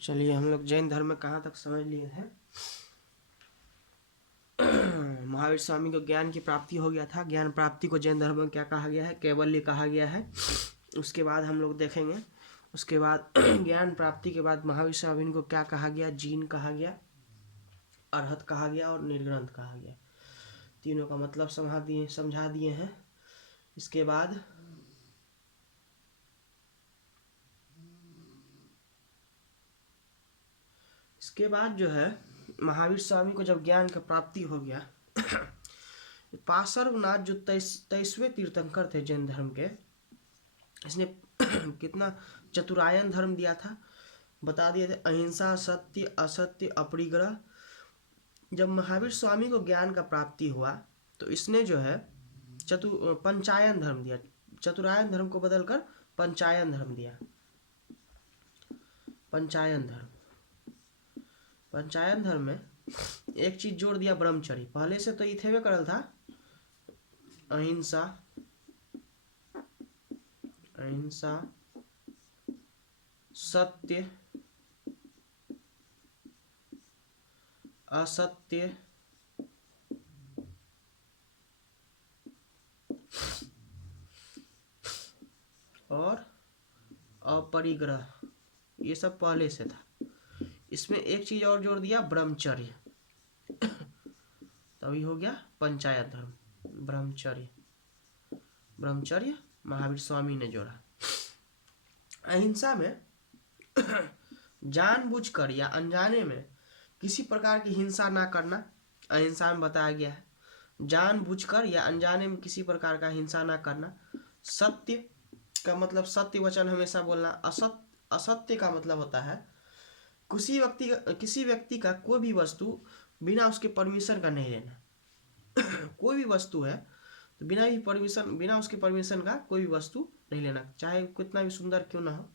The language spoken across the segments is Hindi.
चलिए हम लोग जैन धर्म में कहाँ तक समझ लिए हैं। महावीर स्वामी को ज्ञान की प्राप्ति हो गया था। ज्ञान प्राप्ति को जैन धर्म में क्या कहा गया है? कैवल्य कहा गया है। उसके बाद हम लोग देखेंगे, उसके बाद ज्ञान प्राप्ति के बाद महावीर स्वामी को क्या कहा गया? जीन कहा गया, अरहत कहा गया और निर्ग्रंथ कहा गया। तीनों का मतलब समझा दिए हैं। इसके बाद जो है, महावीर स्वामी को जब ज्ञान का प्राप्ति हो गया पार्श्वनाथ जो 23वें तीर्थंकर थे जैन धर्म के, इसने कितना चतुरायन धर्म दिया था, बता दिए थे। अहिंसा, सत्य, असत्य, अपरिग्रह। जब महावीर स्वामी को ज्ञान का प्राप्ति हुआ तो इसने जो है पंचायन धर्म दिया। चतुरायन धर्म को बदलकर पंचायन धर्म दिया। पंचायन धर्म में एक चीज जोड़ दिया, ब्रह्मचर्य। पहले से तो इथेवे करल था, अहिंसा, सत्य, असत्य, और अपरिग्रह, ये सब पहले से था। इसमें एक चीज और जोड़ दिया, ब्रह्मचर्य। तभी हो गया पंचायत धर्म। ब्रह्मचर्य महावीर स्वामी ने जोड़ा। अहिंसा में जानबूझकर या अनजाने में किसी प्रकार की हिंसा ना करना अहिंसा में बताया गया है। जानबूझकर या अनजाने में किसी प्रकार का हिंसा ना करना। सत्य का मतलब सत्य वचन हमेशा बोलना। असत्य का मतलब होता है किसी व्यक्ति का कोई भी वस्तु बिना उसके परमिशन का नहीं लेना। कोई भी वस्तु है तो बिना उसके परमिशन का कोई भी वस्तु नहीं लेना, चाहे कितना भी सुंदर क्यों ना हो।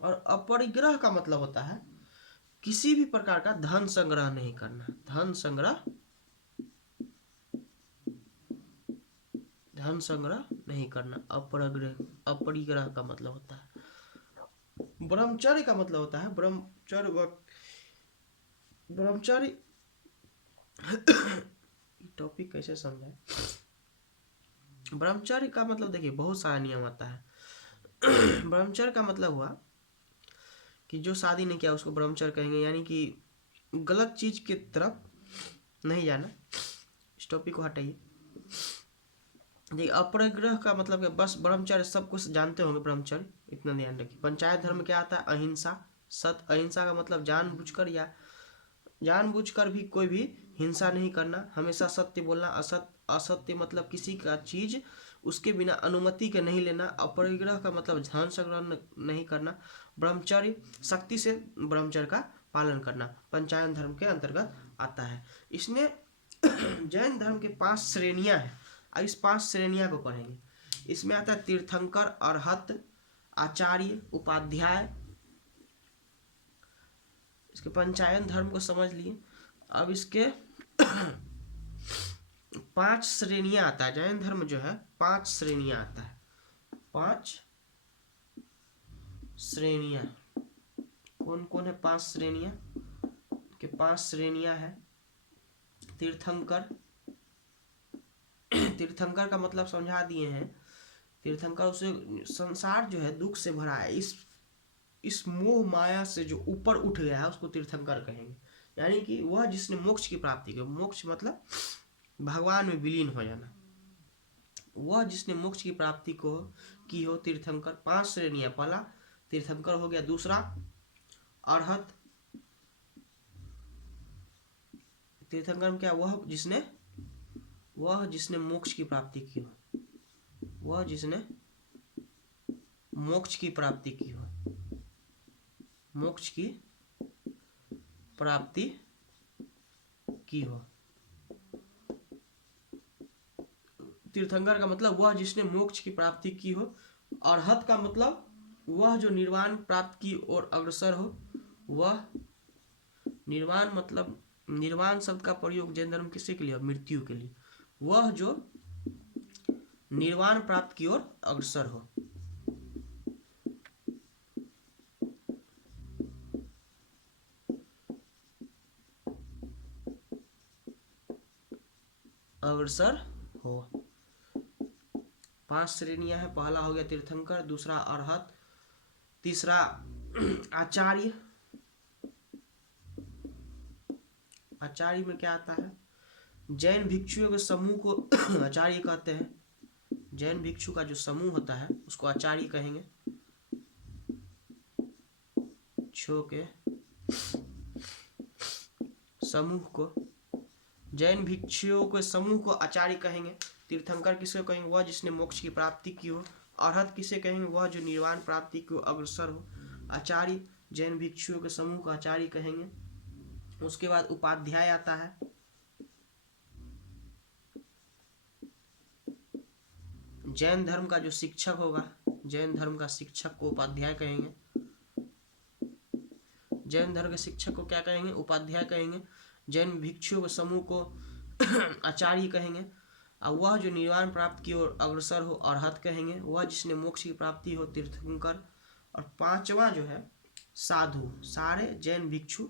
और अपरिग्रह का मतलब होता है किसी भी प्रकार का धन संग्रह नहीं करना। धन संग्रह नहीं करना। अपरिग्रह का मतलब होता है। ब्रह्मचर्य का मतलब होता है ब्रह्मचर्य टॉपिक कैसे समझाए? ब्रह्मचर्य का मतलब देखिए बहुत सारा नियम आता है। ब्रह्मचर्य का मतलब हुआ कि जो शादी नहीं किया उसको ब्रह्मचर्य कहेंगे, यानी कि गलत चीज की तरफ नहीं जाना। इस टॉपिक को हटाइए। देखिए अपरिग्रह का मतलब कि बस ब्रह्मचर्य सब कुछ जानते होंगे। ब्रह्मचर्य इतना ध्यान रखिए। पंचायत धर्म क्या आता है? अहिंसा, अहिंसा का मतलब जानबूझकर भी कोई भी हिंसा नहीं करना, हमेशा सत्य बोलना। असत्य मतलब किसी का चीज उसके बिना अनुमति के नहीं लेना। अपरिग्रह का मतलब धन संग्रह नहीं करना। ब्रह्मचर्य सख्ती से ब्रह्मचर्य का पालन करना पंचायन धर्म के अंतर्गत आता है। इसने जैन धर्म के 5 श्रेणियां हैं। अब इस 5 श्रेणियां को पढ़ेंगे। इसमें आता है तीर्थंकर, अरहत, आचार्य, उपाध्याय। इसके पंचायन धर्म को समझ लिए। अब इसके 5 श्रेणियां आता है। जैन धर्म जो है 5 श्रेणियां आता है। 5 श्रेणियां कौन कौन है? 5 श्रेणियां के 5 श्रेणियां है। तीर्थंकर का मतलब समझा दिए हैं। तीर्थंकर उसे संसार जो है दुख से भरा है, इस मोह माया से जो ऊपर उठ गया है उसको तीर्थंकर कहेंगे। यानी कि वह जिसने मोक्ष की प्राप्ति की। मोक्ष मतलब भगवान में विलीन हो जाना। वह जिसने मोक्ष की प्राप्ति की हो तीर्थंकर। 5 श्रेणियां। पहला तीर्थंकर हो गया। दूसरा अरहत। तीर्थंकर में क्या? वह जिसने मोक्ष की प्राप्ति की हो। वह जिसने मोक्ष की प्राप्ति की हो। मोक्ष की प्राप्ति की हो। तीर्थंकर का मतलब वह जिसने मोक्ष की प्राप्ति की हो। अरहत का मतलब वह जो निर्वाण प्राप्त की ओर अग्रसर हो। वह निर्वाण मतलब निर्वाण शब्द का प्रयोग जैन धर्म किसी के लिए? मृत्यु के लिए। वह जो निर्वाण प्राप्त की ओर अग्रसर हो। अग्रसर हो। 5 श्रेणियां हैं। पहला हो गया तीर्थंकर, दूसरा अरहत, तीसरा आचार्य। आचार्य में क्या आता है? जैन भिक्षुओं के समूह को आचार्य कहते हैं। जैन भिक्षु का जो समूह होता है उसको आचार्य कहेंगे। भिक्षुओं के समूह को, जैन भिक्षुओं के समूह को आचार्य कहेंगे। तीर्थंकर किसे कहेंगे? वह जिसने मोक्ष की प्राप्ति की हो। अरहत किसे कहेंगे? वह जो निर्वाण प्राप्ति की अग्रसर हो। आचार्य जैन भिक्षुओं के समूह को आचार्य कहेंगे। उसके बाद उपाध्याय आता है। जैन धर्म का जो शिक्षक होगा, जैन धर्म का शिक्षक को उपाध्याय कहेंगे। जैन धर्म के शिक्षक को क्या कहेंगे? उपाध्याय कहेंगे। जैन भिक्षुओं के समूह को आचार्य कहेंगे। और वह जो निर्वाण प्राप्त की ओर अग्रसर हो, अरहत कहेंगे। वह जिसने मोक्ष की प्राप्ति हो, तीर्थंकर। और 5वां जो है साधु। सारे जैन भिक्षु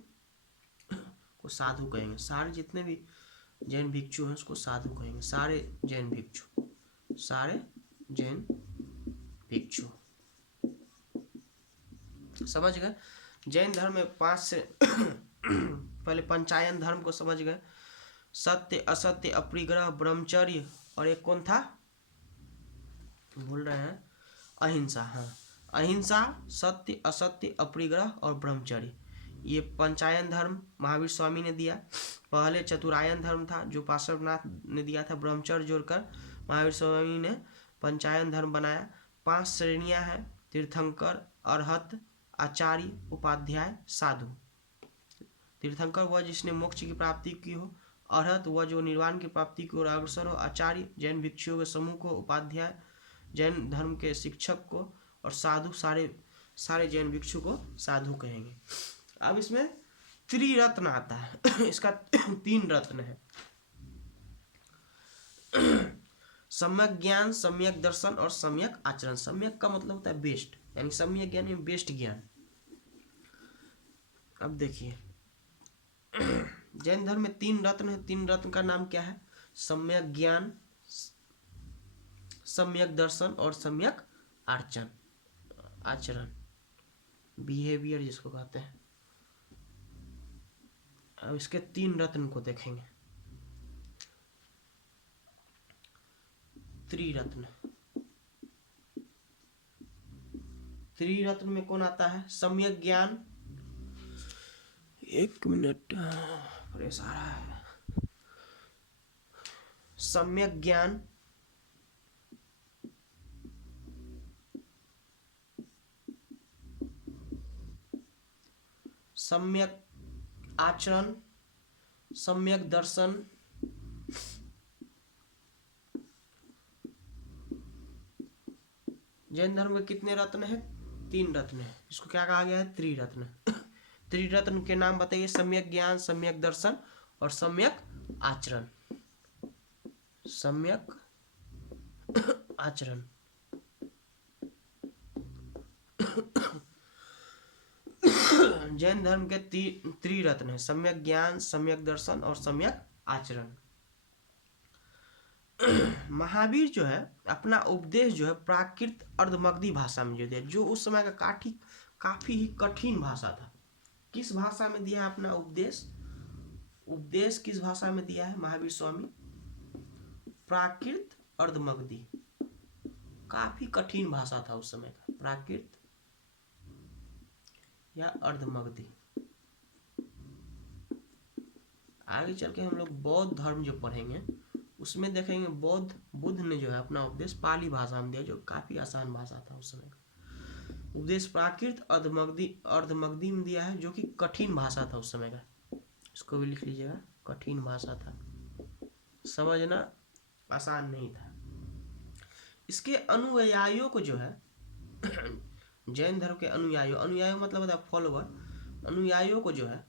को साधु कहेंगे। सारे जितने भी जैन भिक्षु हैं उसको साधु कहेंगे। सारे जैन भिक्षु, सारे जैन भिक्षु। समझ गए? जैन धर्म में 5 से पहले पंचायन धर्म को समझ गए। सत्य, असत्य, अपरिग्रह, ब्रह्मचर्य, और एक कौन था भूल रहे हैं? अहिंसा। हाँ, अहिंसा, सत्य, असत्य, अपरिग्रह और ब्रह्मचर्य, ये पंचायन धर्म महावीर स्वामी ने दिया। पहले चतुरायन धर्म था जो पार्श्वनाथ ने दिया था। ब्रह्मचर्य जोड़कर महावीर स्वामी ने पंचायन धर्म बनाया। 5 श्रेणियां हैं: तीर्थंकर, अरहत, आचार्य, उपाध्याय, साधु। तीर्थंकर वह जिसने मोक्ष की प्राप्ति की हो। अरहत वह जो निर्वाण की प्राप्ति की ओर अग्रसर हो। आचार्य जैन भिक्षुओं के समूह को। उपाध्याय जैन धर्म के शिक्षक को। और साधु सारे जैन भिक्षु को साधु कहेंगे। अब इसमें त्रिरत्न आता है। इसका 3 रत्न है: सम्यक ज्ञान, सम्यक दर्शन और सम्यक आचरण। सम्यक का मतलब होता है बेस्ट, यानी सम्यक ज्ञान में बेस्ट ज्ञान। अब देखिए जैन धर्म में 3 रत्न है। 3 रत्न का नाम क्या है? सम्यक ज्ञान, सम्यक दर्शन और सम्यक आचरण, बिहेवियर जिसको कहते हैं। अब इसके 3 रत्न को देखेंगे। त्रिरत्न, त्रिरत्न में कौन आता है? सम्यक ज्ञान, 1 मिनट प्रेस आ रहा है। सम्यक ज्ञान, सम्यक आचरण, सम्यक दर्शन, जैन धर्म में कितने रत्न हैं? 3 रत्न है। इसको क्या कहा गया है? त्रिरत्न। त्रिरत्न के नाम बताइए। सम्यक ज्ञान, सम्यक दर्शन और सम्यक आचरण। सम्यक आचरण। जैन धर्म के त्रिरत्न है: सम्यक ज्ञान, सम्यक दर्शन और सम्यक आचरण। महावीर जो है अपना उपदेश जो है प्राकृत अर्धमगधी भाषा में जो दिया, जो उस समय का काफी ही कठिन भाषा था। किस भाषा में दिया है अपना उपदेश? उपदेश किस भाषा में दिया है महावीर स्वामी? प्राकृत अर्धमगधी। काफी कठिन भाषा था उस समय का, प्राकृत या अर्धमगधी। आगे चल के हम लोग बौद्ध धर्म जो पढ़ेंगे उसमें देखेंगे बुद्ध ने जो है अपना उपदेश पाली भाषा में दिया, जो काफी आसान भाषा था उस समय का। उपदेश प्राकृत अर्धमगधी में दिया है, जो कि कठिन भाषा था उस समय का। इसको भी लिख लीजिएगा, कठिन भाषा था, समझना आसान नहीं था। इसके अनुयायियों को जो है जैन धर्म के अनुयायी मतलब होता है फॉलोवर। अनुयायियों को जो है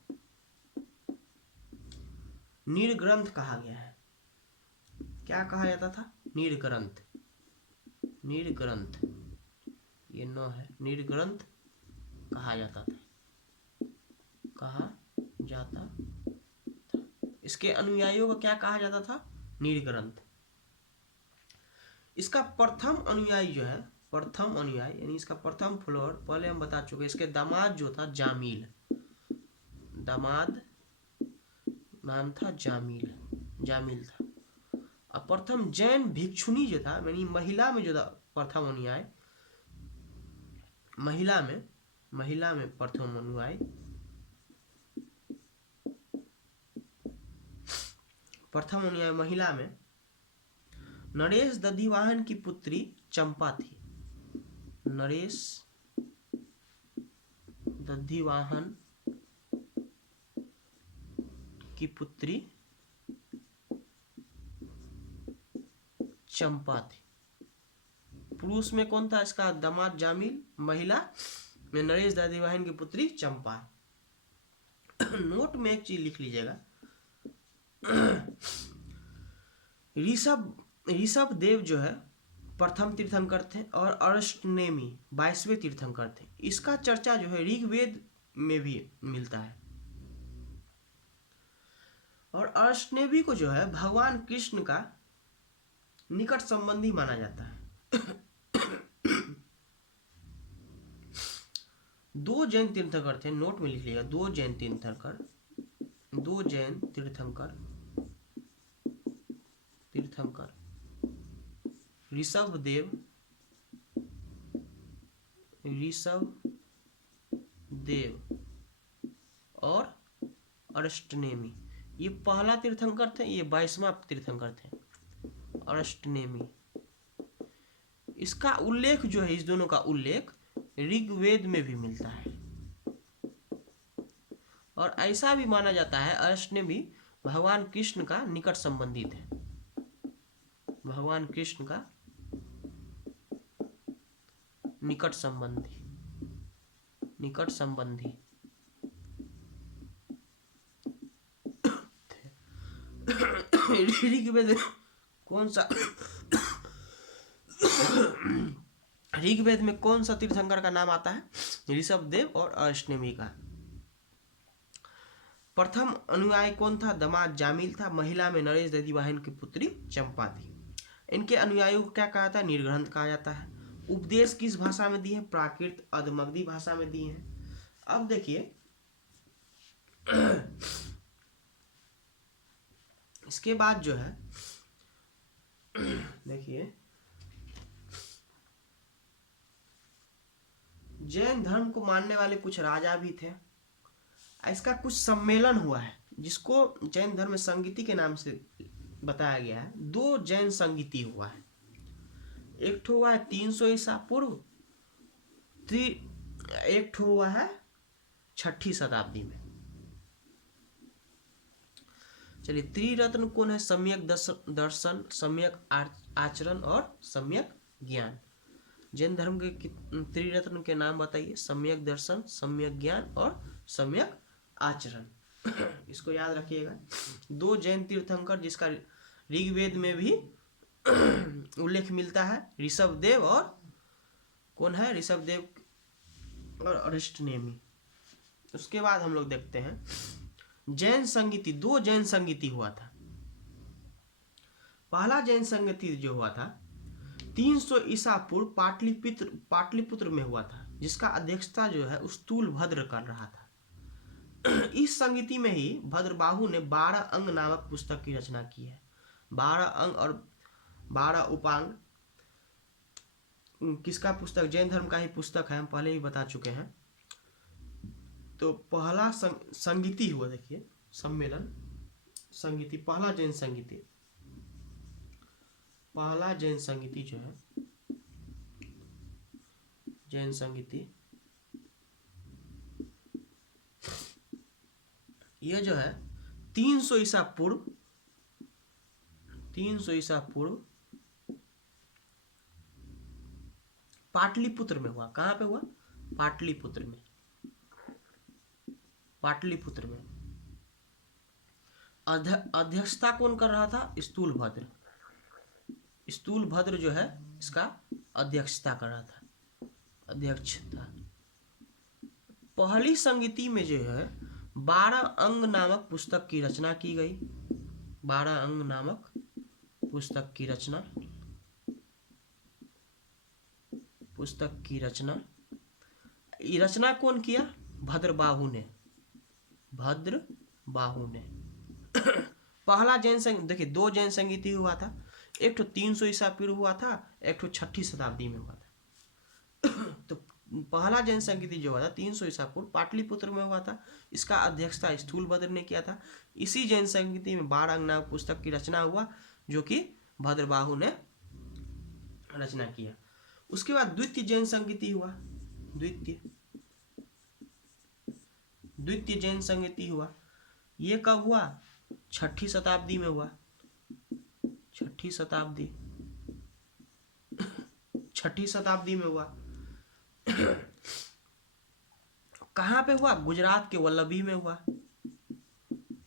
निर्ग्रंथ कहा गया है। क्या कहा जाता था? निर्ग्रंथ। निर्ग्रंथ, ये 9 है। निर्ग्रंथ कहा जाता था, कहा जाता था। इसके अनुयायियों को क्या कहा जाता था? नीलग्रंथ। इसका प्रथम अनुयायी जो है, प्रथम अनुयायी यानी इसका प्रथम फ्लोर पहले हम बता चुके। इसके दामाद जो था जामील, दामाद नाम था जामील, जामील था। और प्रथम जैन भिक्षुनी जो था, यानी महिला में जो था प्रथम अनुयायी, महिला में प्रथम अनुयायी, प्रथम अनुयायी महिला में नरेश दधिवाहन की पुत्री चंपा थी। नरेश दधिवाहन की पुत्री चंपा थी। पुरुष में कौन था? इसका दामाद जामील, महिला में नरेश दधिवाहन की पुत्री चंपा। नोट में एक चीज लिख लीजिएगा, ऋषभ देव जो है प्रथम तीर्थंकर थे और अरष्टनेमी 22वें तीर्थंकर थे। इसका चर्चा जो है ऋग्वेद में भी मिलता है। और अरष्टनेमी को जो है भगवान कृष्ण का निकट संबंधी माना जाता है। दो जैन तीर्थंकर थे, नोट में लिख लिएगा, दो जैन तीर्थंकर ऋषभ देव और अरष्टनेमी। ये पहला तीर्थंकर थे, ये 22वां तीर्थंकर थे, अरष्टनेमी। इसका उल्लेख जो है, इस दोनों का उल्लेख ऋग्वेद में भी मिलता है। और ऐसा भी माना जाता है अरष्टनेमी भगवान कृष्ण का निकट संबंधी थे, भगवान कृष्ण का निकट संबंधी ऋग्वेद में कौन सा तीर्थंकर का नाम आता है? ऋषभ देव और अरष्टनेमी का। प्रथम अनुयायी कौन था? दामाद जामील था। महिला में नरेश दधिवाहन की पुत्री चंपा थी। इनके अनुयायियों को क्या कहा जाता है? नीलग्रंथ कहा जाता है। उपदेश किस भाषा में दिए? प्राकृत अधमगधी भाषा में दिए हैं। अब देखिए इसके बाद जो है, देखिए जैन धर्म को मानने वाले कुछ राजा भी थे। इसका कुछ सम्मेलन हुआ है जिसको जैन धर्म संगीति के नाम से बताया गया है। दो जैन संगीति हुआ है, एक ठो हुआ है 300 ईसा पूर्व, एक ठो हुआ है 6ठी शताब्दी में। चलिए, त्रिरत्न कौन है? सम्यक दर्शन, सम्यक आचरण और सम्यक ज्ञान। जैन धर्म के त्रिरत्न के नाम बताइए? सम्यक दर्शन, सम्यक ज्ञान और सम्यक आचरण। इसको याद रखिएगा। दो जैन तीर्थंकर जिसका ऋग्वेद में भी उल्लेख मिलता है, ऋषभ देव और कौन है? ऋषभ देव और अरष्टनेमी। उसके बाद हम लोग देखते हैं जैन संगीति। दो जैन संगीति हुआ था। पहला जैन संगीति जो हुआ था 300 ईसा पूर्व पाटलिपुत्र में हुआ था, जिसका अध्यक्षता जो है स्थूलभद्र कर रहा था। इस संगीति में ही भद्रबाहु ने 12 अंग नामक पुस्तक की रचना की है। 12 अंग और 12 उपांग किसका पुस्तक? जैन धर्म का ही पुस्तक है, हम पहले ही बता चुके हैं। तो पहला संगीति हुआ, देखिए सम्मेलन संगीति, पहला जैन संगीति जो है, जैन संगीति, ये जो है 300 ईसा पूर्व पाटलिपुत्र में हुआ। कहाँ पे हुआ? पाटलिपुत्र में। अध्यक्षता कौन कर रहा था? स्थूलभद्र जो है इसका अध्यक्षता कर रहा था, अध्यक्षता। पहली संगीति में जो है 12 अंग नामक पुस्तक की रचना की गई। 12 अंग नामक पुस्तक की रचना, पुस्तक की रचना। ये रचना कौन किया? भद्रबाहु ने, भद्रबाहु ने। पहला जैन संगीत, देखिए 2 जैन संगीति हुआ था, एक तो 300 ईसा पूर्व हुआ था, एक तो 6ठी शताब्दी में हुआ था। तो पहला जैन संगीति जो हुआ था 300 ईसा पूर्व पाटलिपुत्र में हुआ था। इसका अध्यक्षता स्थूलभद्र ने किया था। इसी जैन संगीति में 12 अंग नामक पुस्तक की रचना हुआ, जो कि भद्रबाहु ने रचना किया। उसके बाद द्वितीय जैन संगीति हुआ, द्वितीय जैन संगीति हुआ। ये कब हुआ? 6ठी शताब्दी में हुआ, 6ठी शताब्दी, 6ठी शताब्दी में हुआ। कहाँ पे हुआ? गुजरात के वल्लभी में हुआ,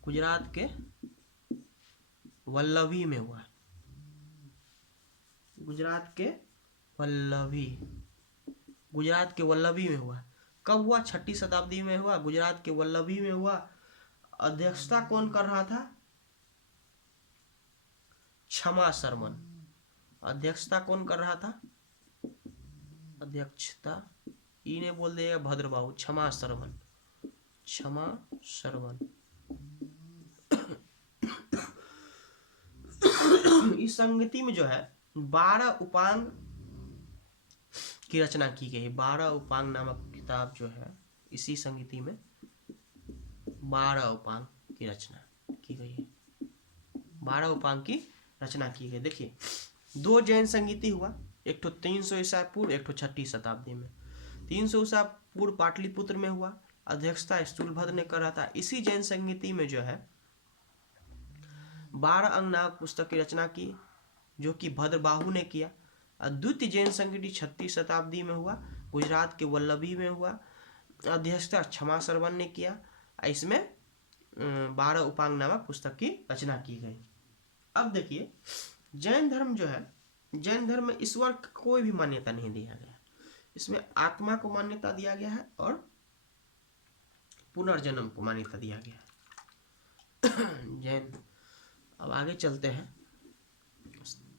गुजरात के वल्लभी में हुआ, गुजरात के वल्लभी, गुजरात के वल्लभी में हुआ। कब हुआ? 6ठी शताब्दी में हुआ, गुजरात के वल्लभी में हुआ। अध्यक्षता कौन कर रहा था? क्षमा शर्मन। अध्यक्षता कौन कर रहा था? अध्यक्षता इने बोल देगा भद्रबाहु, क्षमा शर्मन, क्षमा शर्मन। इस संगति में जो है 12 उपांग की रचना की गई। 12 उपांग नामक किताब जो है, इसी संगति में 12 उपांग की रचना की गई है, 12 उपांग की रचना की गई। देखिए 2 जैन संगीति हुआ, एक तो 300 ईसा पूर्व, एक तो 6ठी शताब्दी में। 300 ईसा पूर्व पाटलिपुत्र में हुआ, अध्यक्षता स्थूलभद्र ने कर रहा था। इसी जैन संगीति में जो है 12 अंग नामक पुस्तक की रचना की, जो कि भद्रबाहु ने किया। द्वितीय जैन संगीति 6ठी शताब्दी में हुआ, गुजरात के वल्लभी में हुआ, अध्यक्षता क्षमा शर्मन ने किया। इसमें 12 उपांग नामक पुस्तक की रचना की गई। अब देखिए जैन धर्म जो है, जैन धर्म में ईश्वर को कोई भी मान्यता नहीं दिया गया, इसमें आत्मा को मान्यता दिया गया है और पुनर्जन्म को मान्यता दिया गया है। जैन, अब आगे चलते हैं।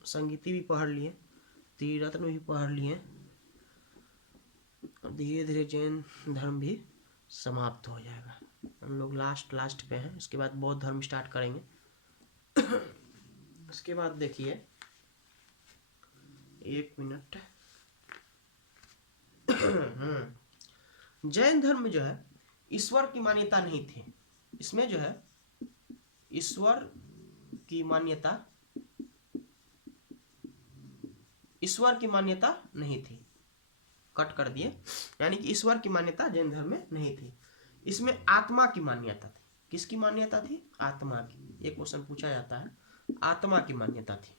संगीति भी पढ़ लिए, त्रिरत्न भी पढ़ लिए, और धीरे धीरे जैन धर्म भी समाप्त हो जाएगा। हम लोग लास्ट पे हैं, इसके बाद बौद्ध धर्म स्टार्ट करेंगे। उसके बाद देखिए, एक मिनट। जैन धर्म में जो है ईश्वर की मान्यता नहीं थी। इसमें जो है ईश्वर की मान्यता, ईश्वर की मान्यता नहीं थी, कट कर दिए, यानी कि ईश्वर की मान्यता जैन धर्म में नहीं थी। इसमें आत्मा की मान्यता थी। किसकी मान्यता थी? आत्मा की। एक क्वेश्चन पूछा जाता है, आत्मा की मान्यता थी।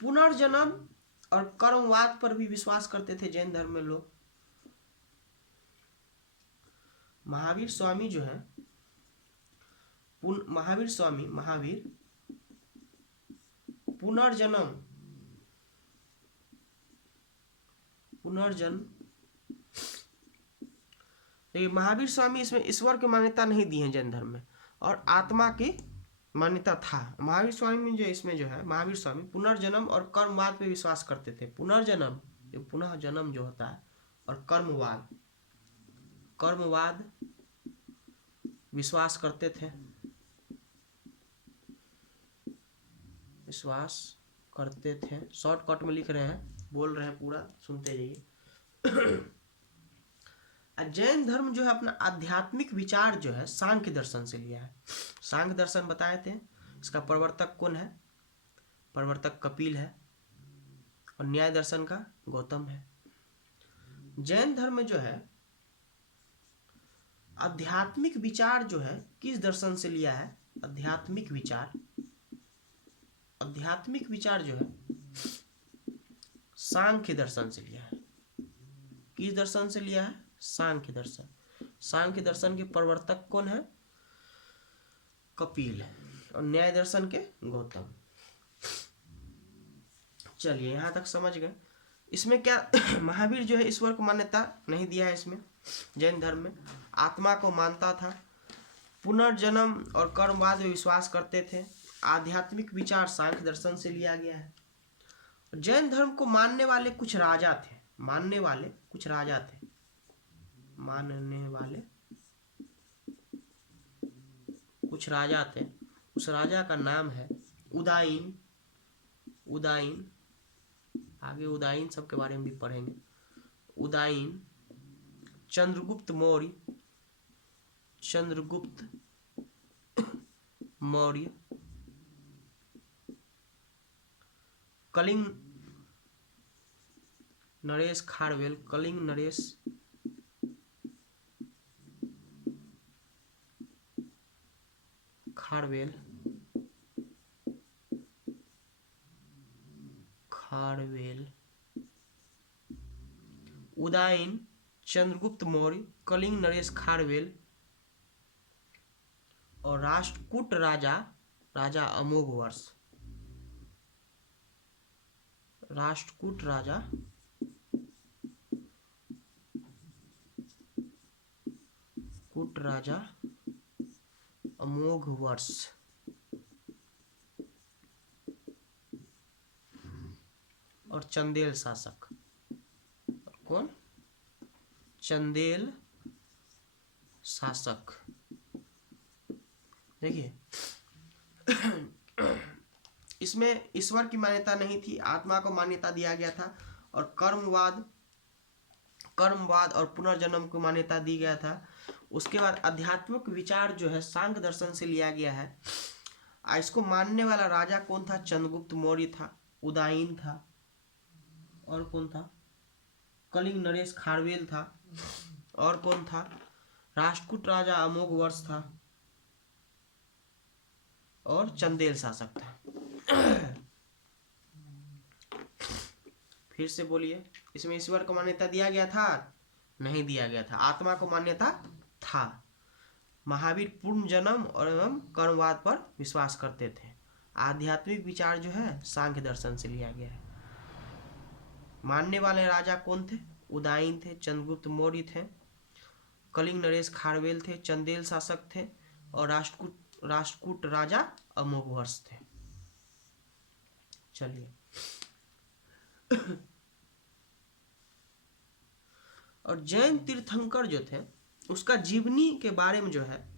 पुनर्जन्म और कर्मवाद पर भी विश्वास करते थे जैन धर्म में लोग। महावीर स्वामी जो है, महावीर स्वामी, महावीर पुनर्जन्म देखिए महावीर स्वामी इसमें ईश्वर की मान्यता नहीं दी है जैन धर्म में, और आत्मा की मान्यता था। महावीर स्वामी में जो, इसमें जो है महावीर स्वामी पुनर्जन्म और कर्मवाद पे विश्वास करते थे। पुनर्जन्म, जो पुनः जन्म जो होता है, और कर्मवाद, कर्मवाद विश्वास करते थे, विश्वास करते थे। शॉर्टकट में लिख रहे हैं, बोल रहे हैं, पूरा सुनते जाइए। जैन धर्म जो है अपना आध्यात्मिक विचार जो है सांख्य दर्शन से लिया है। सांख्य दर्शन बताए थे, इसका प्रवर्तक कौन है? प्रवर्तक कपिल है, और न्याय दर्शन का गौतम है। जैन धर्म में जो है आध्यात्मिक विचार जो है किस दर्शन से लिया है? आध्यात्मिक विचार, आध्यात्मिक विचार जो है सांख्य दर्शन से लिया है। किस दर्शन से लिया है? सांख्य दर्शन। सांख्य दर्शन के प्रवर्तक कौन है? कपिल है, और न्याय दर्शन के गौतम। चलिए यहां तक समझ गए। इसमें क्या महावीर जो है ईश्वर को मान्यता नहीं दिया है इसमें। जैन धर्म में आत्मा को मानता था, पुनर्जन्म और कर्मवाद में विश्वास करते थे। आध्यात्मिक विचार सांख्य दर्शन से लिया गया है। जैन धर्म को मानने वाले कुछ राजा थे। मानने वाले कुछ राजा थे। मानने वाले कुछ राजा थे। उस राजा का नाम है उदायीन। उदायीन, आगे उदायीन सबके बारे में भी पढ़ेंगे। उदायीन, चंद्रगुप्त मौर्य, चंद्रगुप्त मौर्य, कलिंग नरेश खारवेल, कलिंग नरेश खारवेल, खारवेल, उदायीन, चंद्रगुप्त मौर्य, कलिंग नरेश खारवेल और राष्ट्रकूट राजा राजा अमोघवर्ष। राष्ट्रकूट राजा कूट राजा अमोघवर्ष और चंदेल शासक। कौन? चंदेल शासक। देखिए इसमें ईश्वर की मान्यता नहीं थी, आत्मा को मान्यता दिया गया था और कर्मवाद और पुनर्जन्म को मान्यता दी गया था। उसके बाद आध्यात्मिक विचार जो है सांख्य दर्शन से लिया गया है। इसको मानने वाला राजा कौन था? चंद्रगुप्त मौर्य था, उदायीन था, और कौन था? कलिंग नरेश खारवेल था, और कौन था? राष्ट्रकूट राजा अमोघवर्ष था और चंदेल शासक था। फिर से बोलिए, इसमें ईश्वर को मान्यता दिया गया था? नहीं दिया गया था। आत्मा को मान्यता था। महावीर पूर्ण जन्म और एवं कर्मवाद पर विश्वास करते थे। आध्यात्मिक विचार जो है सांख्य दर्शन से लिया गया है। मानने वाले राजा कौन थे? उदायीन थे, चंद्रगुप्त मौर्य थे, कलिंग नरेश खारवेल थे, चंदेल शासक थे और राष्ट्रकूट राजा अमोघवर्ष थे। चलिए और जैन तीर्थंकर जो थे उसका जीवनी के बारे में जो है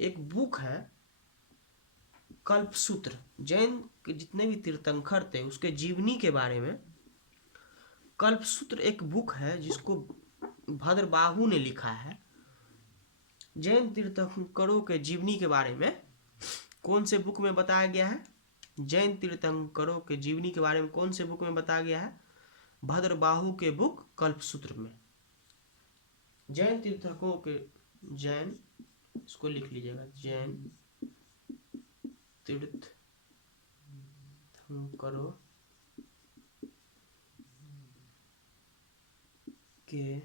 एक बुक है कल्पसूत्र। जैन के जितने भी तीर्थंकर थे उसके जीवनी के बारे में कल्पसूत्र एक बुक है जिसको भद्रबाहु ने लिखा है। जैन तीर्थंकरों के जीवनी के बारे में कौन से बुक में बताया गया है? जैन तीर्थंकरों के जीवनी के बारे में कौन से बुक में बताया गया है? भद्रबाहु के बुक कल्पसूत्र में। जैन तीर्थंकरों के जैन, इसको लिख लीजिएगा, जैन तीर्थंकरों के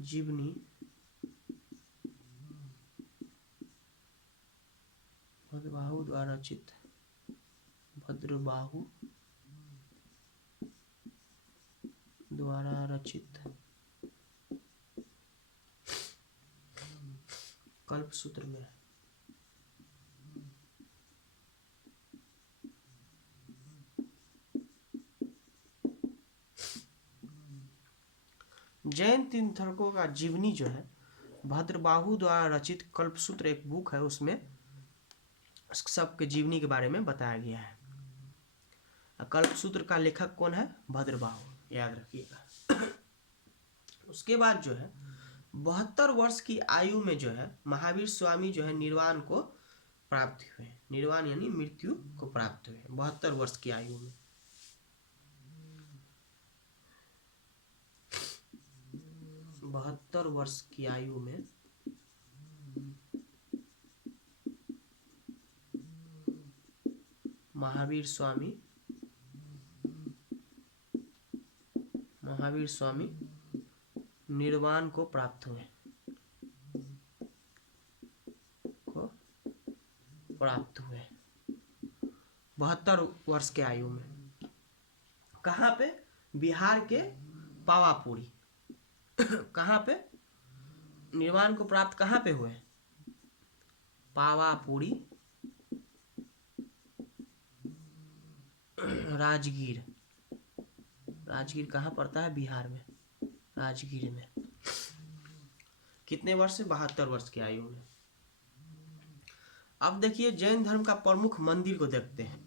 जीवनी भद्रबाहु द्वारा रचित, भद्रबाहु द्वारा रचित कल्पसूत्र में जैन तीर्थंकरों का जीवनी जो है भद्रबाहु द्वारा रचित कल्पसूत्र एक बुक है। उसमें सबके जीवनी के बारे में बताया गया है। कल्पसूत्र का लेखक कौन है? भद्रबाहु, याद रखिएगा। उसके बाद जो है 72 वर्ष की आयु में जो है महावीर स्वामी जो है निर्वाण को प्राप्त हुए। निर्वाण यानी मृत्यु को प्राप्त हुए 72 वर्ष की आयु में। बहत्तर वर्ष की आयु में महावीर स्वामी निर्वाण को प्राप्त हुए। 72 वर्ष के आयु में। कहाँ पे? बिहार के पावापुरी। कहाँ पे? निर्वाण को प्राप्त कहाँ पे हुए? पावापुरी राजगीर। राजगीर कहाँ पड़ता है? बिहार में, राजगीर में। कितने वर्ष से? 72 वर्ष की आयु में। अब देखिए जैन धर्म का प्रमुख मंदिर को देखते हैं।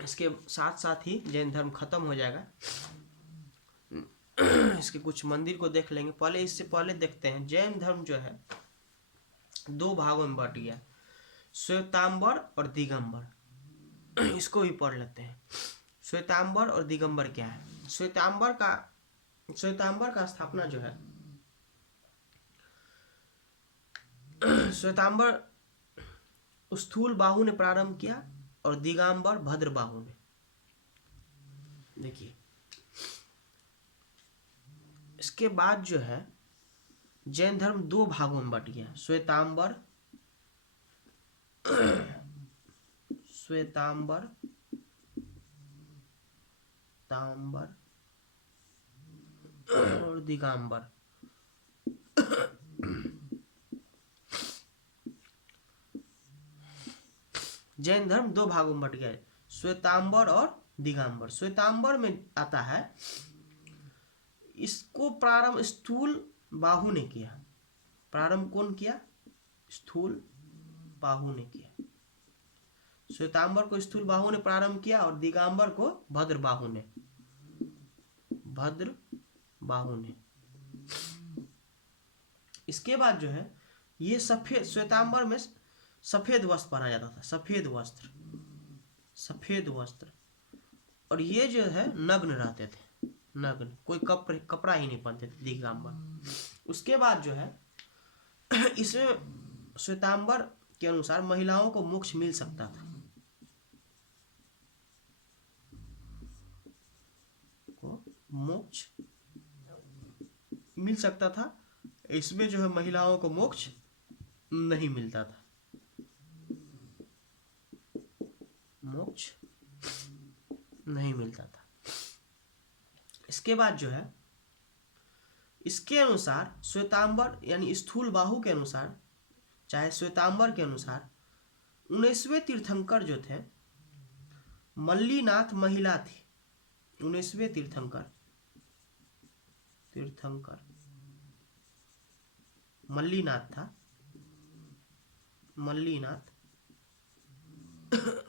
इसके साथ साथ ही जैन धर्म खत्म हो जाएगा। इसके कुछ मंदिर को देख लेंगे। पहले इससे पहले देखते हैं जैन धर्म जो है 2 भागों में बट गया, श्वेतांबर और दिगंबर। इसको भी पढ़ लेते हैं। श्वेतांबर और दिगंबर क्या है? श्वेतांबर का स्थापना जो है, श्वेतांबर स्थूल बाहु ने प्रारंभ किया और दिगंबर भद्र बाहु ने। देखिए इसके बाद जो है जैन धर्म 2 भागों में बट गया, श्वेतांबर तांबर और दिगंबर। जैन धर्म 2 भागों में बट गया, श्वेतांबर और दिगंबर। श्वेतांबर में आता है, इसको प्रारंभ स्थूल बाहु ने किया। प्रारंभ कौन किया? स्थूल बाहु ने किया। श्वेतांबर को स्थूल बाहु ने प्रारंभ किया और दिगंबर को भद्र बाहु ने। इसके बाद जो है ये सफेद, श्वेतांबर में सफेद वस्त्र पहना जाता था, सफेद वस्त्र। और ये जो है नग्न रहते थे, नग्न, कोई कपड़ा ही नहीं पहनते थे दिगंबर। उसके बाद जो है इसमें श्वेतांबर के अनुसार महिलाओं को मोक्ष मिल सकता था, इसमें जो है महिलाओं को मोक्ष नहीं मिलता था, इसके बाद जो है इसके अनुसार श्वेतांबर यानी स्थूल बाहु के अनुसार, चाहे श्वेतांबर के अनुसार 19वें तीर्थंकर जो थे मल्लीनाथ महिला थी। 19वें तीर्थंकर मल्लीनाथ था। मल्लीनाथ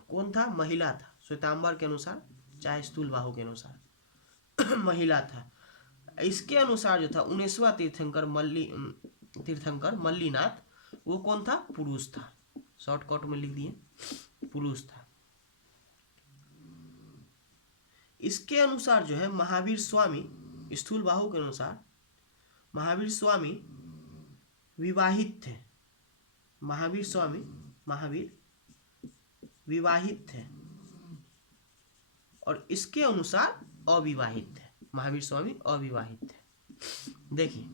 कौन था? महिला था। श्वेतांबर के अनुसार चाहे स्थूल बाहु के अनुसार महिला था। इसके अनुसार जो था 19वां तीर्थंकर मल्लीनाथ, वो कौन था? पुरुष था। शॉर्टकट में लिख दिए, पुरुष था। इसके अनुसार जो है महावीर स्वामी, स्थूल बाहु के अनुसार महावीर स्वामी विवाहित थे। महावीर विवाहित थे और इसके अनुसार अविवाहित थे। महावीर स्वामी अविवाहित थे। देखिए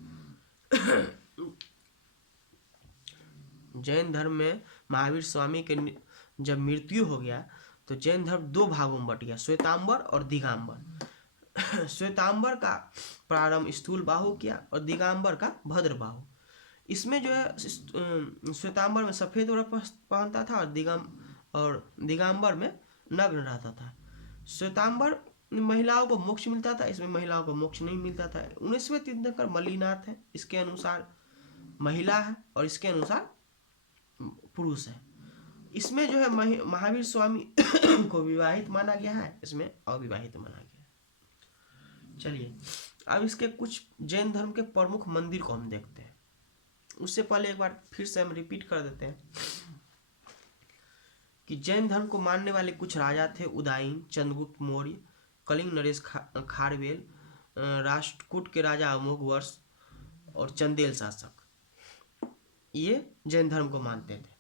जैन धर्म में महावीर स्वामी के जब मृत्यु हो गया तो जैन धर्म 2 भागों में बट गया, श्वेतांबर और दिगंबर। श्वेतांबर का प्रारंभ स्थूल बाहु किया और दिगंबर का भद्र बाहु। इसमें जो है श्वेतांबर में सफेद वस्त्र पहनता था और दिगंबर में नग्न रहता था। श्वेतांबर महिलाओं को मोक्ष मिलता था, इसमें महिलाओं को मोक्ष नहीं मिलता था। 19वें तीर्थंकर मल्लीनाथ है, इसके अनुसार महिला है और इसके अनुसार पुरुष है। इसमें जो है महावीर स्वामी को विवाहित माना गया है, इसमें अविवाहित माना गया है। चलिए अब इसके कुछ जैन धर्म के प्रमुख मंदिर को हम देखते हैं। उससे पहले एक बार फिर से हम रिपीट कर देते हैं कि जैन धर्म को मानने वाले कुछ राजा थे, उदयन, चंद्रगुप्त मौर्य, कलिंग नरेश खारवेल, राष्ट्रकूट के राजा अमोघवर्ष और चंदेल शासक, ये जैन धर्म को मानते थे।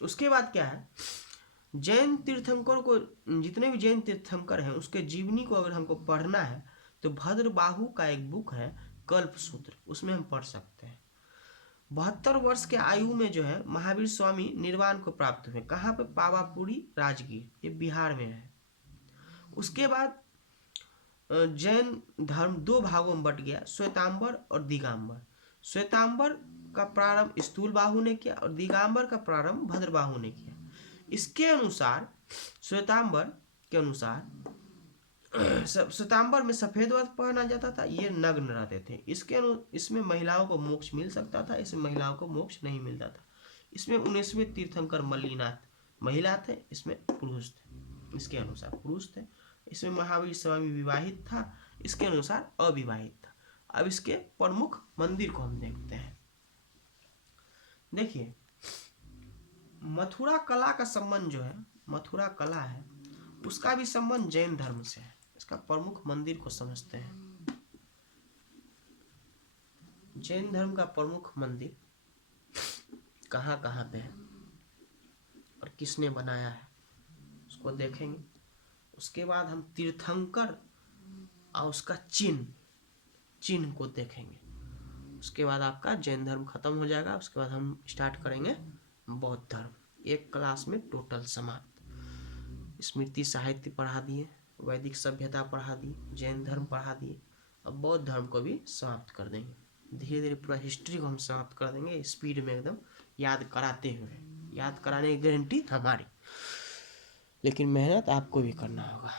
उसके बाद क्या है, जैन तीर्थंकर को, जितने भी जैन तीर्थंकर हैं उसके जीवनी को अगर हमको पढ़ना है तो भद्र बाहु का एक बुक है कल्पसूत्र, उसमें हम पढ़ सकते हैं। 72 वर्ष के आयु में जो है महावीर स्वामी निर्वाण को प्राप्त हुए। कहाँ पे? पावापुरी राजगीर, ये बिहार में है। उसके बाद जैन धर्म दो भागों में बट गया, श्वेतांबर और दिगंबर। श्वेतांबर का प्रारंभ स्थूलबाहु ने किया और दिगंबर का प्रारंभ भद्रबाहु ने किया। इसके अनुसार श्वेतांबर के अनुसार श्वेतांबर में सफेद वस्त्र पहना जाता था, ये नग्न रहते थे। इसमें महिलाओं को मोक्ष मिल सकता था, इसमें महिलाओं को मोक्ष नहीं मिलता था। इसमें 19वें तीर्थंकर मल्लिनाथ महिला थे, इसमें पुरुष थे। इसके अनुसार पुरुष थे। इसमें महावीर स्वामी विवाहित था, इसके अनुसार अविवाहित था। अब इसके प्रमुख मंदिर को हम देखते हैं। देखिए, मथुरा कला का संबंध जो है, मथुरा कला है, उसका भी संबंध जैन धर्म से है। इसका प्रमुख मंदिर को समझते हैं। जैन धर्म का प्रमुख मंदिर कहाँ कहाँ पे है और किसने बनाया है, उसको देखेंगे। उसके बाद हम तीर्थंकर और उसका चिन्ह को देखेंगे। उसके बाद आपका जैन धर्म खत्म हो जाएगा। उसके बाद हम स्टार्ट करेंगे बौद्ध धर्म। एक क्लास में टोटल समाप्त। स्मृति साहित्य पढ़ा दिए, वैदिक सभ्यता पढ़ा दी, जैन धर्म पढ़ा दिए। अब बौद्ध धर्म को भी समाप्त कर देंगे। धीरे धीरे पूरा हिस्ट्री को हम समाप्त कर देंगे, स्पीड में एकदम याद कराते हुए। याद कराने की गारंटी हमारी, लेकिन मेहनत आपको भी करना होगा।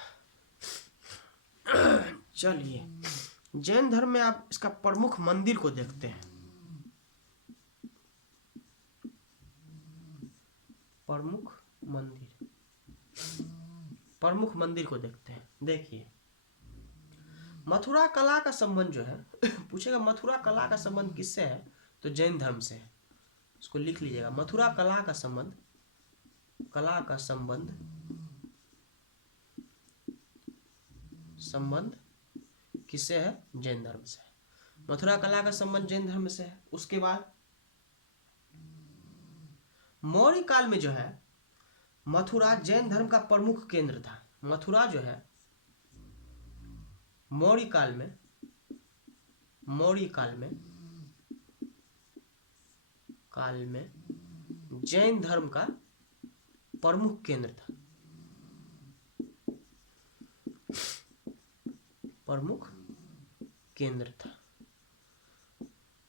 चलिए, जैन धर्म में आप इसका प्रमुख मंदिर को देखते हैं। प्रमुख मंदिर को देखते हैं। देखिए, मथुरा कला का संबंध जो है पूछेगा मथुरा कला का संबंध किससे है, तो जैन धर्म से है। इसको लिख लीजिएगा। मथुरा कला का संबंध किससे है, जैन धर्म से। मथुरा कला का संबंध जैन धर्म से है। उसके बाद मौर्य काल में जो है, मथुरा जैन धर्म का प्रमुख केंद्र था। मथुरा जो है मौर्य काल में जैन धर्म का प्रमुख केंद्र था।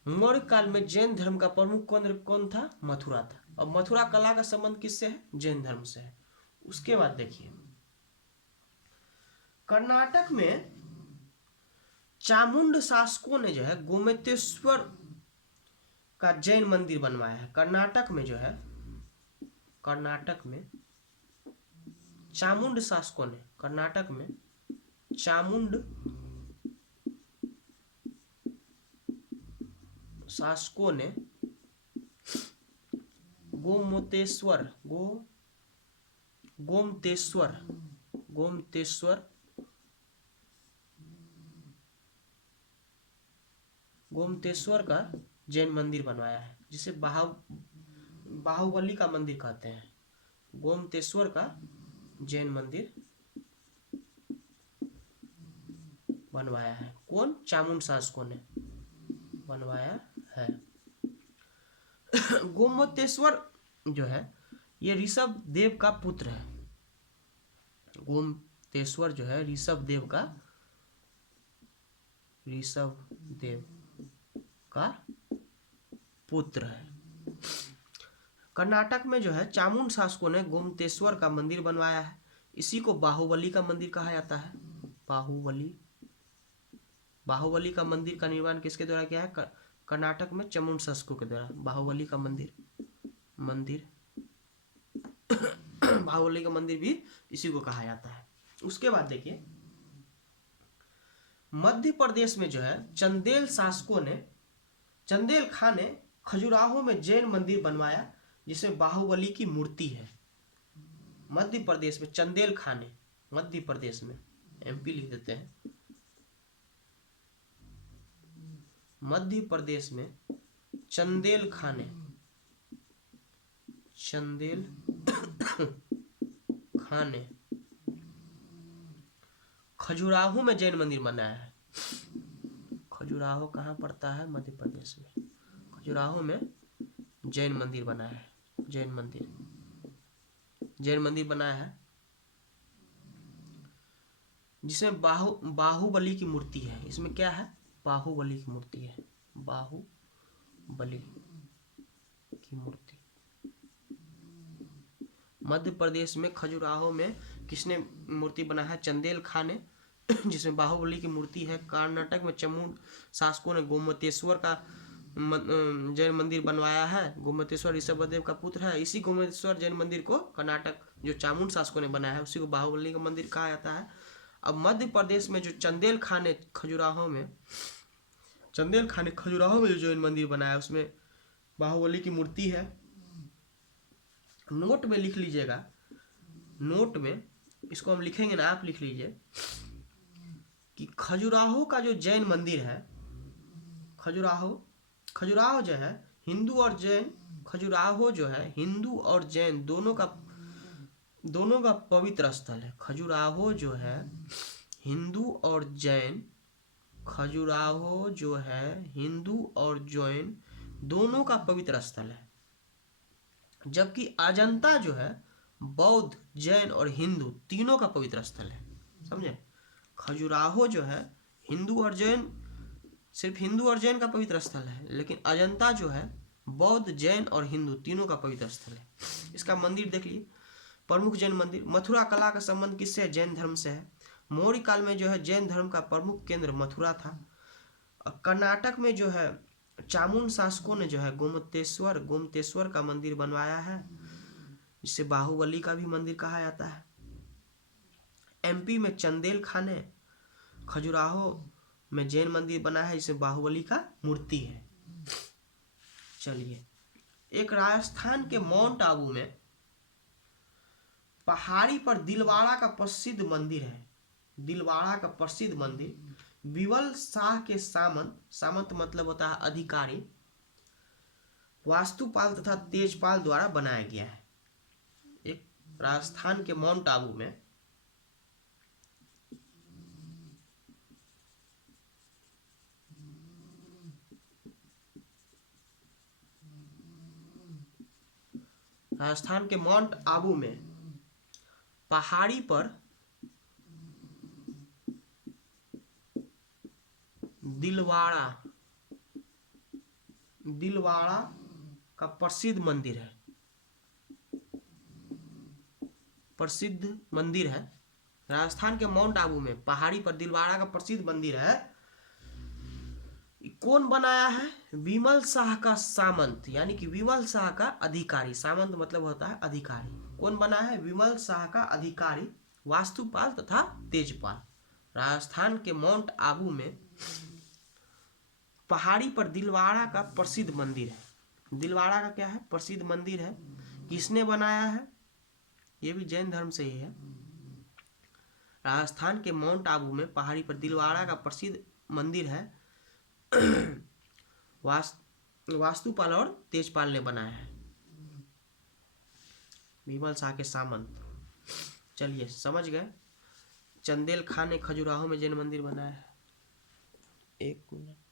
मौर्य काल में जैन धर्म का प्रमुख केंद्र कौन था, मथुरा था। और मथुरा कला का संबंध किससे है, जैन धर्म से है। उसके बाद देखिए, कर्नाटक में चामुंड शासकों ने जो है गोमतेश्वर का जैन मंदिर बनवाया है। कर्नाटक में चामुंड शासकों ने गोमतेश्वर का जैन मंदिर बनवाया है, जिसे बाहुबली का मंदिर कहते हैं। गोमतेश्वर का जैन मंदिर बनवाया है। कौन, चामुंड शासकों ने बनवाया है। गोमतेश्वर जो है ये ऋषभ देव का पुत्र है। गोमतेश्वर जो है ऋषभ देव का पुत्र है। कर्नाटक में जो है चामुंड शासकों ने गोमतेश्वर का मंदिर बनवाया है। इसी को बाहुबली का मंदिर कहा जाता है। बाहुबली का मंदिर का निर्माण किसके द्वारा किया है, कर्नाटक में चामुंड शासकों के द्वारा। बाहुबली का मंदिर बाहुबली का मंदिर भी इसी को कहा जाता है। उसके बाद देखिए, मध्य प्रदेश में जो है चंदेल खान ने खजुराहो में जैन मंदिर बनवाया, जिसमें बाहुबली की मूर्ति है। मध्य प्रदेश में चंदेल खान ने, मध्य प्रदेश में, एमपी लिख देते हैं। मध्य प्रदेश में चंदेल खान ने खजुराहो में जैन मंदिर बनाया है। खजुराहो कहाँ पड़ता है, मध्य प्रदेश में। खजुराहो में जैन मंदिर बनाया है। जैन मंदिर बनाया है। जिसमें बाहुबली की मूर्ति है। इसमें क्या है? बाहुबली की मूर्ति है। बाहुबली की मूर्ति। मध्य प्रदेश में खजुराहो में किसने मूर्ति बनाया है? चंदेल खां ने, जिसमें बाहुबली की मूर्ति है। कर्नाटक में चमू शासकों ने गोमतेश्वर का जैन मंदिर बनवाया है। गोमतेश्वर ऋषभदेव का पुत्र है। इसी गोमतेश्वर जैन मंदिर को कर्नाटक जो चामुंड शासकों ने बनाया है, उसी को बाहुबली का मंदिर कहा जाता है। अब मध्य प्रदेश में जो चंदेल खां ने खजुराहो में जो जैन मंदिर बनाया है, उसमें बाहुबली की मूर्ति है। नोट में लिख लीजिएगा, नोट में इसको हम लिखेंगे ना, आप लिख लीजिए कि खजुराहो का जो जैन मंदिर है, खजुराहो जो है हिंदू और जैन, खजुराहो जो है हिंदू और जैन दोनों का पवित्र स्थल है। खजुराहो जो है हिंदू और जैन, खजुराहो जो है हिंदू और जैन दोनों का पवित्र स्थल है। जबकि अजंता जो है बौद्ध, जैन और हिंदू तीनों का पवित्र स्थल है। समझे? खजुराहो जो है हिंदू और जैन, सिर्फ हिंदू और जैन का पवित्र स्थल है, लेकिन अजंता जो है बौद्ध, जैन और हिंदू तीनों का पवित्र स्थल है। इसका मंदिर देख लीजिए, प्रमुख जैन मंदिर। मथुरा कला का संबंध किससे है? जैन धर्म से है। मौर्य काल में जो है जैन धर्म का प्रमुख केंद्र मथुरा था। कर्नाटक में जो है चामुंड शासकों ने जो है गोमतेश्वर का मंदिर बनवाया है, जिसे बाहुबली का भी मंदिर कहा जाता है। एमपी में चंदेल खां ने खजुराहो में जैन मंदिर बनाया है, जिसमें बाहुबली का मूर्ति है। चलिए, एक राजस्थान के माउंट आबू में पहाड़ी पर दिलवाड़ा का प्रसिद्ध मंदिर है। दिलवाड़ा का प्रसिद्ध मंदिर विमल शाह के सामंत मतलब होता है अधिकारी, वास्तुपाल तथा तेजपाल द्वारा बनाया गया है। एक राजस्थान के माउंट आबू में माउंट आबू में पहाड़ी पर दिलवाड़ा का प्रसिद्ध मंदिर है। राजस्थान के माउंट आबू में पहाड़ी पर दिलवाड़ा का प्रसिद्ध मंदिर है। कौन बनाया है? विमल शाह का सामंत, यानी कि विमल शाह का अधिकारी। सामंत मतलब होता है अधिकारी। कौन बना है? विमल शाह का अधिकारी, वास्तुपाल तथा तेजपाल। राजस्थान के माउंट आबू में पहाड़ी पर दिलवाड़ा का प्रसिद्ध मंदिर है। दिलवाड़ा का क्या है? प्रसिद्ध मंदिर है। किसने बनाया है? ये भी जैन धर्म से ही है। राजस्थान के माउंट आबू में पहाड़ी पर दिलवाड़ा का प्रसिद्ध मंदिर है। वास्तुपाल और तेजपाल ने बनाया है, विमल शाह के सामंत। चलिए, समझ गए। चंदेल खां ने खजुराहो में जैन मंदिर बनाया है। एक मिनट।